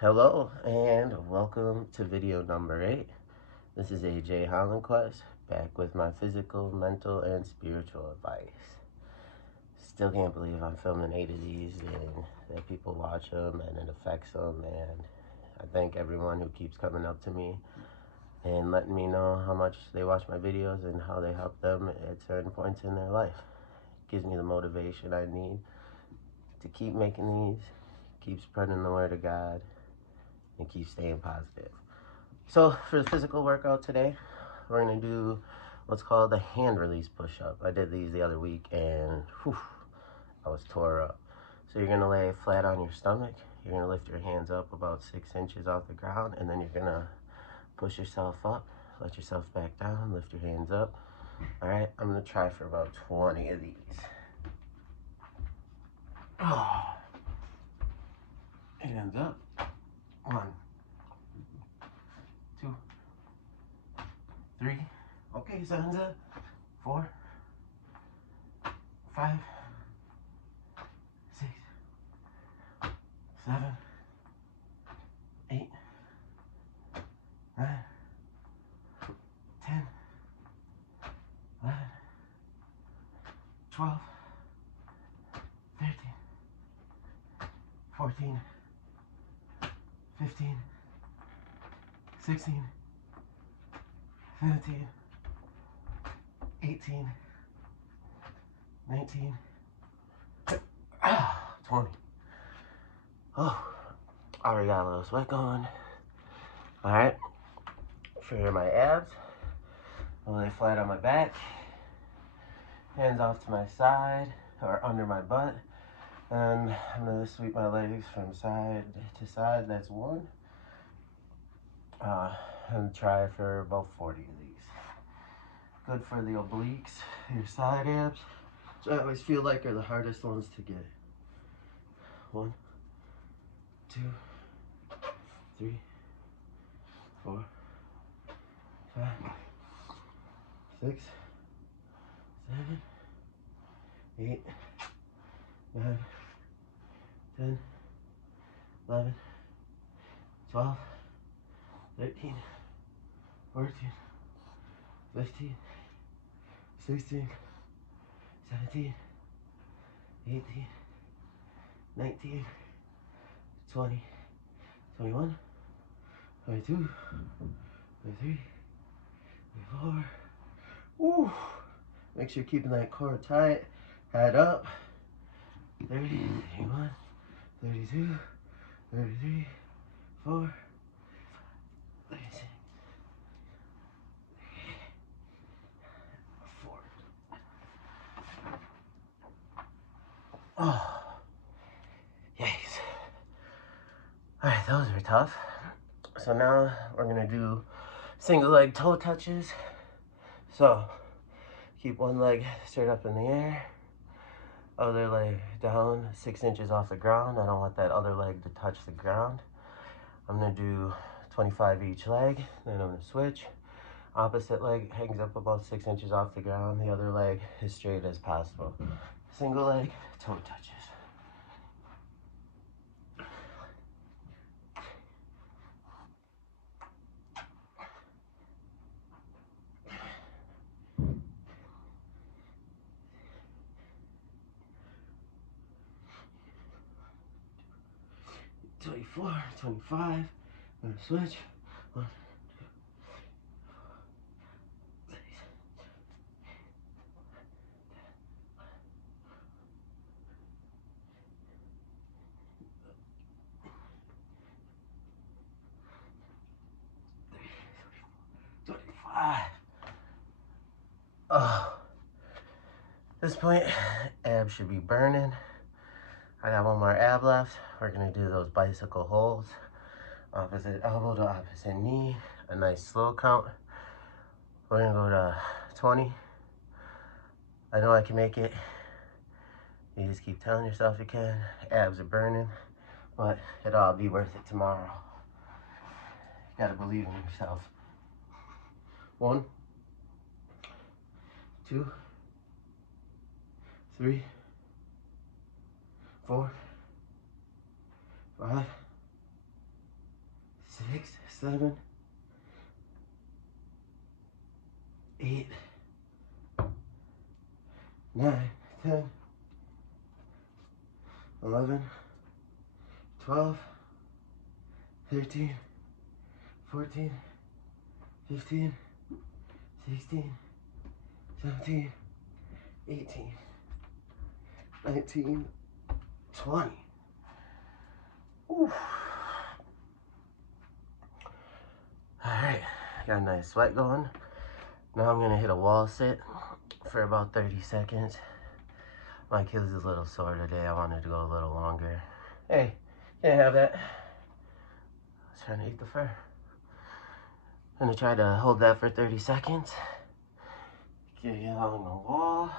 Hello and welcome to video number 8. This is AJ Hollandquest, back with my physical, mental, and spiritual advice. Still can't believe I'm filming 8 of these and that people watch them and it affects them, and I thank everyone who keeps coming up to me and letting me know how much they watch my videos and how they help them at certain points in their life. It gives me the motivation I need to keep making these, keep spreading the word of God, and keep staying positive. So for the physical workout today, we're going to do what's called the hand release push-up. I did these the other week and whew, I was tore up. So you're going to lay flat on your stomach. You're going to lift your hands up about 6 inches off the ground, and then you're going to push yourself up, let yourself back down, lift your hands up. All right, I'm going to try for about 20 of these. Oh. Hands up. 1, 2, 3. Okay, so hands up. 4, 5, 6, 7, 8, 9, 10, 11, 12, 13, 14, 15, 16, 17, 18, 19, 20. Oh, I already got a little sweat going. All right, for my abs, I'll lay flat on my back, hands off to my side or under my butt, and I'm gonna sweep my legs from side to side. That's 1. And try for about 40 of these. Good for the obliques, your side abs, which I always feel like are the hardest ones to get. 1, 2, 3, 4, 5, 6, 7, 8, 9, 10, 11, 12, 13, 14, 15, 16, 17, 18, 19, 20, 21, 22, 23, 24. Woo! Make sure you're keeping that core tight. Head up. 30, 31, 32, 33, 4, 36, 4. Oh, yikes. All right, those are tough. So now we're gonna do single leg toe touches. So keep one leg straight up in the air, other leg down 6 inches off the ground. I don't want that other leg to touch the ground. I'm gonna do 25 each leg, then I'm gonna switch. Opposite leg hangs up about 6 inches off the ground. The other leg as straight as possible. Single leg toe touches. "24, 25, I'm gonna switch. 1, 2, 6, 25. Oh, at this point, abs should be burning. I got one more ab left. We're gonna do those bicycle holds. Opposite elbow to opposite knee. A nice slow count. We're gonna go to 20. I know I can make it. You just keep telling yourself you can. Abs are burning, but it'll all be worth it tomorrow. You gotta believe in yourself. 1, 2, 3, 4, 5, 6, 7, 8, 9, 10, 11, 12, 13, 14, 15, 16, 17, 18, 19, 20. Oof. Alright, got a nice sweat going. Now I'm gonna hit a wall sit for about 30 seconds. My Achilles is a little sore today. I wanted to go a little longer. Hey, can't have that. I was trying to eat the fur. I'm gonna try to hold that for 30 seconds. Get you along the wall.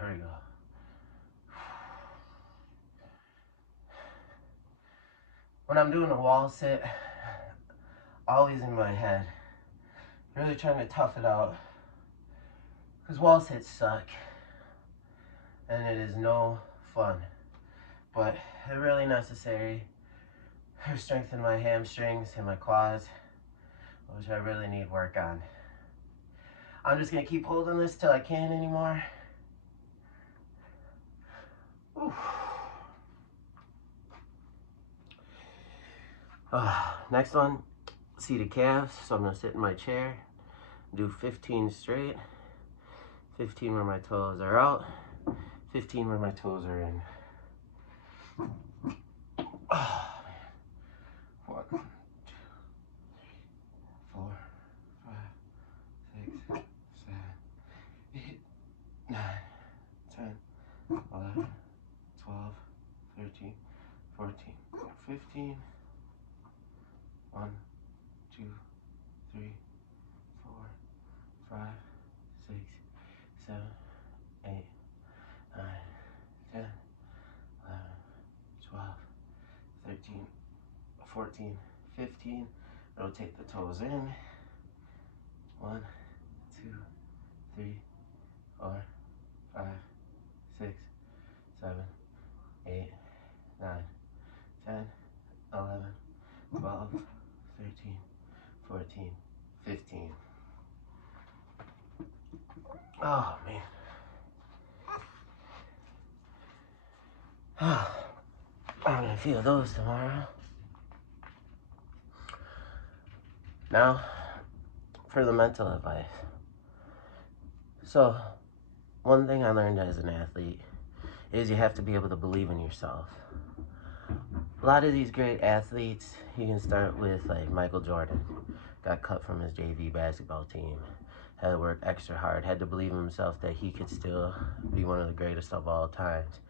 Here we go. When I'm doing a wall sit, always in my head, really trying to tough it out, because wall sits suck, and it is no fun, but they're really necessary for strengthening my hamstrings and my quads, which I really need work on. I'm just gonna keep holding this till I can't anymore. Oof. Next one, seated calves. So I'm gonna sit in my chair, do 15 straight, 15 where my toes are out, 15 where my toes are in. Oh, man. 1, 2, 3, 4, 5, 6, 7, 8, 9, 10, 11, 12, 13, 14, 15. 1, 2, 3, 4, 5, 6, 7, 8, 9, 10, 11, 12, 13, 14, 15. Rotate the toes in. 1, 2, 3, 4, 5, 6, 7, 8, 9, 10, 11, 12, 13, 14, 15. Oh, man. I'm gonna feel those tomorrow. Now, for the mental advice. So, one thing I learned as an athlete is you have to be able to believe in yourself. A lot of these great athletes, you can start with like Michael Jordan, got cut from his JV basketball team, had to work extra hard, had to believe in himself that he could still be one of the greatest of all times.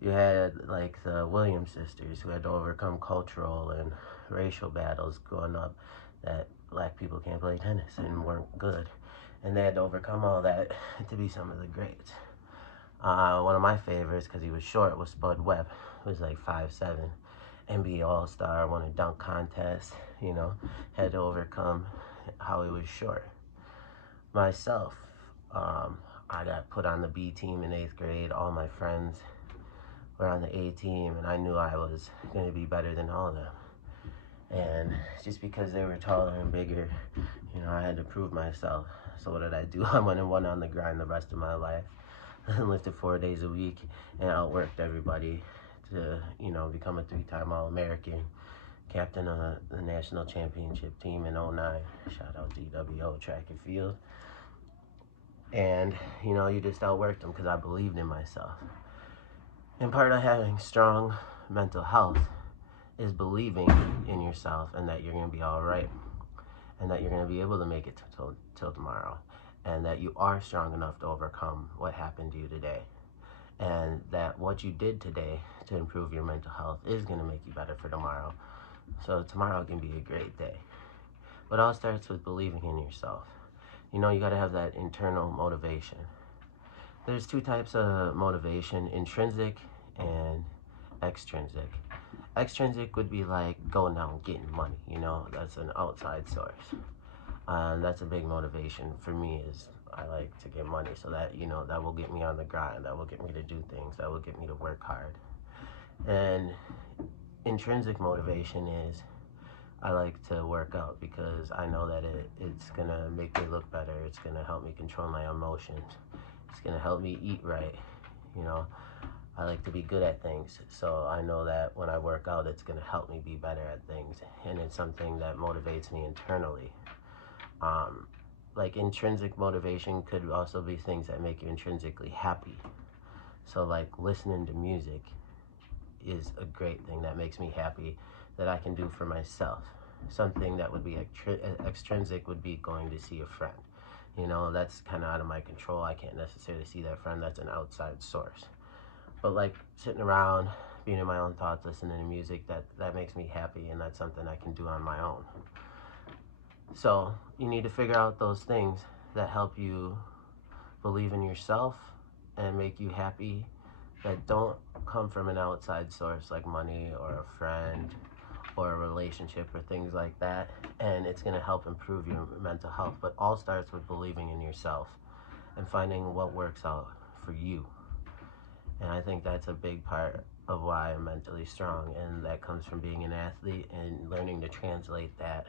You had like the Williams sisters who had to overcome cultural and racial battles growing up, that black people can't play tennis and weren't good. And they had to overcome all that to be some of the greats. One of my favorites, because he was short, was Spud Webb. He was like 5'7", NBA All-Star, won a dunk contest, you know, had to overcome how he was short. Myself, I got put on the B team in 8th grade. All my friends were on the A team, and I knew I was going to be better than all of them. And just because they were taller and bigger, you know, I had to prove myself. So what did I do? I went and went on the grind the rest of my life. Lifted 4 days a week and outworked everybody to, you know, become a 3-time All-American, captain of the national championship team in 09. Shout out DWO track and field. And, you know, you just outworked them because I believed in myself. And part of having strong mental health is believing in yourself and that you're going to be all right, and that you're going to be able to make it till tomorrow, and that you are strong enough to overcome what happened to you today, and that what you did today to improve your mental health is going to make you better for tomorrow. So tomorrow can be a great day. But it all starts with believing in yourself. You know, you got to have that internal motivation. There's two types of motivation: intrinsic and extrinsic. Extrinsic would be like going out and getting money, that's an outside source. That's a big motivation for me. Is I like to get money, so that that will get me on the grind, that will get me to do things, that will get me to work hard. And intrinsic motivation is I like to work out because I know that it's gonna make me look better, it's gonna help me control my emotions, it's gonna help me eat right. I like to be good at things, so I know that when I work out, it's gonna help me be better at things, and it's something that motivates me internally. Like intrinsic motivation could also be things that make you intrinsically happy. So like listening to music is a great thing that makes me happy, that I can do for myself. Something that would be extrinsic would be going to see a friend. That's kind of out of my control. I can't necessarily see that friend. That's an outside source. But like sitting around, being in my own thoughts, listening to music, that makes me happy, and that's something I can do on my own. So you need to figure out those things that help you believe in yourself and make you happy, that don't come from an outside source like money or a friend or a relationship or things like that. And it's going to help improve your mental health. But all starts with believing in yourself and finding what works out for you. And I think that's a big part of why I'm mentally strong. And that comes from being an athlete and learning to translate that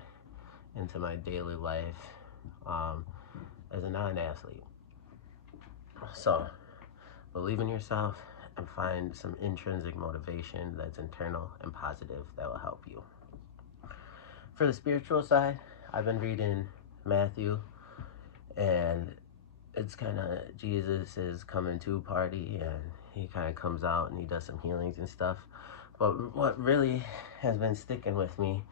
into my daily life as a non-athlete. So believe in yourself and find some intrinsic motivation that's internal and positive that will help you. For the spiritual side, I've been reading Matthew, and it's kind of Jesus is coming to party, and he kind of comes out and he does some healings and stuff. But what really has been sticking with me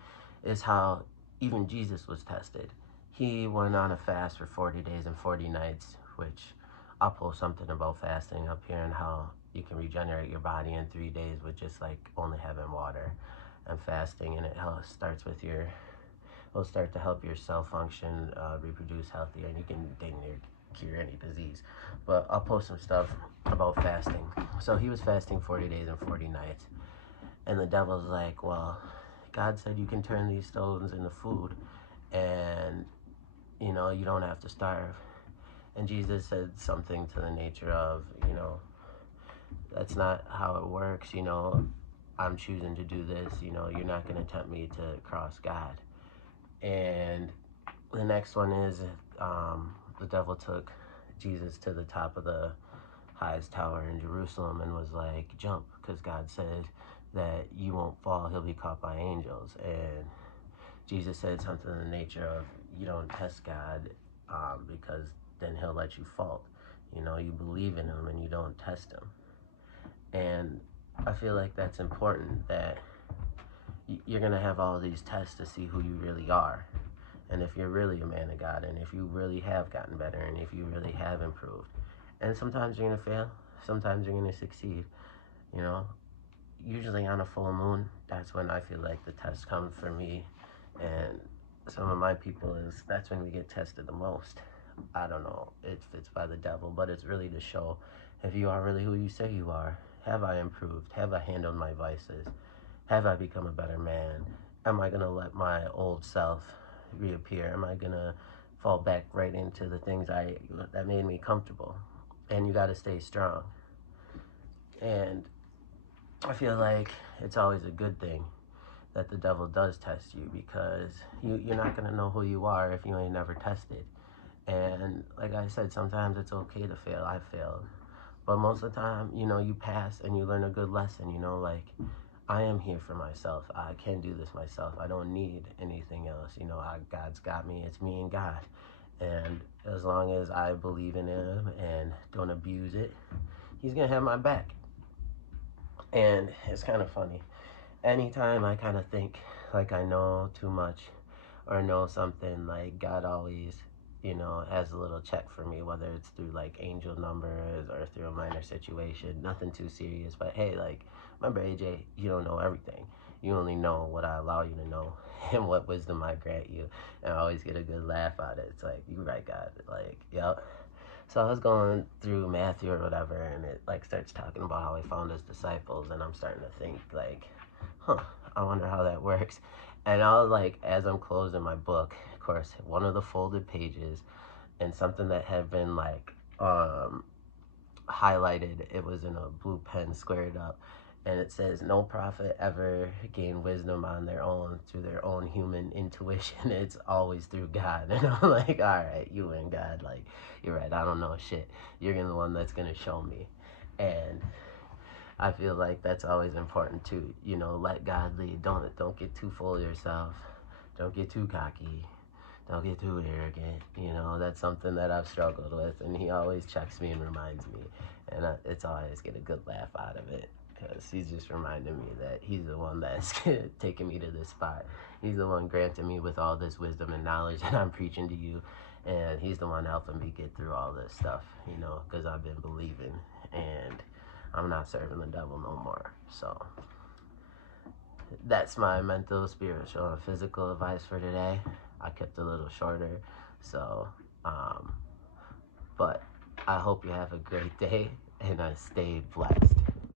is how even Jesus was tested. He went on a fast for 40 days and 40 nights, which I'll post something about fasting up here and how you can regenerate your body in 3 days with just like only having water and fasting. And it starts with it'll start to help your cell function, reproduce healthier, and you can cure any disease. But I'll post some stuff about fasting. So he was fasting 40 days and 40 nights. And the devil's like, well, God said you can turn these stones into food, and you don't have to starve. And Jesus said something to the nature of, that's not how it works. I'm choosing to do this. You're not going to tempt me to cross God. And the next one is the devil took Jesus to the top of the highest tower in Jerusalem and was like, jump, because God said that you won't fall, he'll be caught by angels. And Jesus said something in the nature of, you don't test God because then he'll let you fall. You believe in him and you don't test him. And I feel like that's important, that you're going to have all these tests to see who you really are. And if you're really a man of God, and if you really have gotten better, and if you really have improved. And sometimes you're going to fail, sometimes you're going to succeed. Usually on a full moon, that's when I feel like the test comes for me and some of my people, that's when we get tested the most. I don't know if it's by the devil, but it's really to show if you are really who you say you are. Have I improved? Have I handled my vices? Have I become a better man? Am I going to let my old self reappear? Am I going to fall back right into the things that made me comfortable? And you got to stay strong. And I feel like it's always a good thing that the devil does test you, because you're not going to know who you are if you ain't never tested. And like I said, sometimes it's okay to fail. I failed. But most of the time, you pass and you learn a good lesson, like I am here for myself. I can do this myself. I don't need anything else. God's got me. It's me and God. And as long as I believe in him and don't abuse it, he's going to have my back. And it's kind of funny. Anytime I kind of think like I know too much or know something, like God always, has a little check for me, whether it's through like angel numbers or through a minor situation, nothing too serious. But hey, like, remember, AJ, you don't know everything. You only know what I allow you to know and what wisdom I grant you. And I always get a good laugh out of it. It's like, you're right, God. Like, yep. So I was going through Matthew or whatever, and it like starts talking about how he found his disciples, and I'm starting to think like, huh, I wonder how that works. And I was like, as I'm closing my book, of course, one of the folded pages, and something that had been like highlighted, it was in a blue pen squared up, and it says, no prophet ever gained wisdom on their own through their own human intuition. It's always through God. And I'm like, all right, you and God, like, you're right, I don't know shit, you're the one that's gonna show me. And I feel like that's always important to, you know, let God lead. Don't get too full of yourself, don't get too cocky, don't get too arrogant. You know, that's something that I've struggled with, and he always checks me and reminds me, and it's always get a good laugh out of it, because he's just reminding me that he's the one that's taking me to this spot. He's the one granting me with all this wisdom and knowledge that I'm preaching to you, and he's the one helping me get through all this stuff, you know, because I've been believing, and I'm not serving the devil no more. So that's my mental, spiritual, and physical advice for today. I kept it a little shorter, so but I hope you have a great day, and I stay blessed.